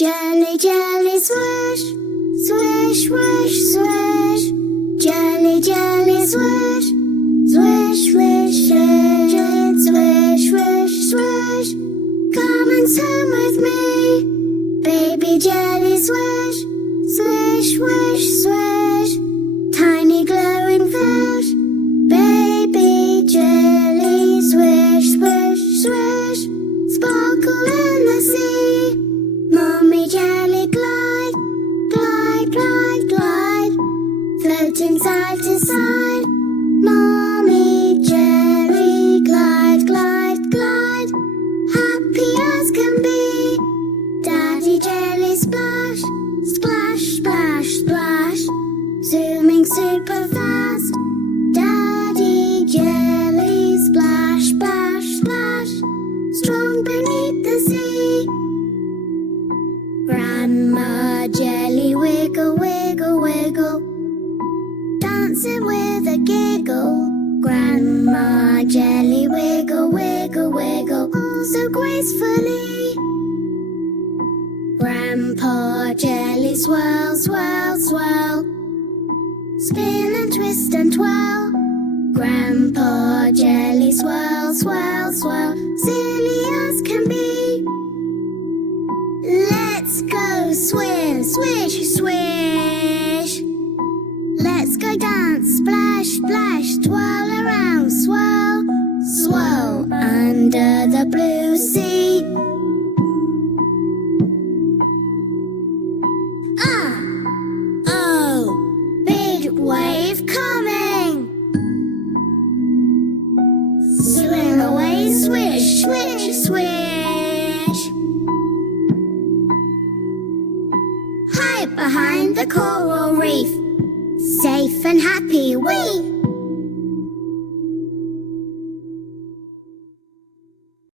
Jelly, jelly, swish, swish, swish, swish. Jelly, jelly, swish, swish, swish, swish, swish, swish, swish. Come and swim with me, baby jelly, swish, swish, swish, swish. Tiny glowing fish, baby jelly, swish, swish, swish. Sparkle in the sea, mommy jelly, glide, glide, glide, glide. Floating side to side, mommy jelly, glide, glide, glide. Happy as can be, daddy jelly, splash, splash, splash, splash. Zooming super fast, daddy jelly, splash, splash, splash. Strong beneath the sea, grandma jelly, wiggle, wiggle, wiggle. Dancing with a giggle, grandma jelly, wiggle, wiggle, wiggle. Oh, so gracefully. Grandpa jelly, swirl, swirl, swirl. Spin and twist and twirl. Grandpa jelly, swirl, swirl, swirl. Silly as can be. Let's go swim, swish, swish. Let's go dance, splash, splash. Twirl around, swirl, swirl. Under the blue sea. Oh, big wave coming. Swim away, swish, swish, swish. Hide behind the coral reef, safe and happy we.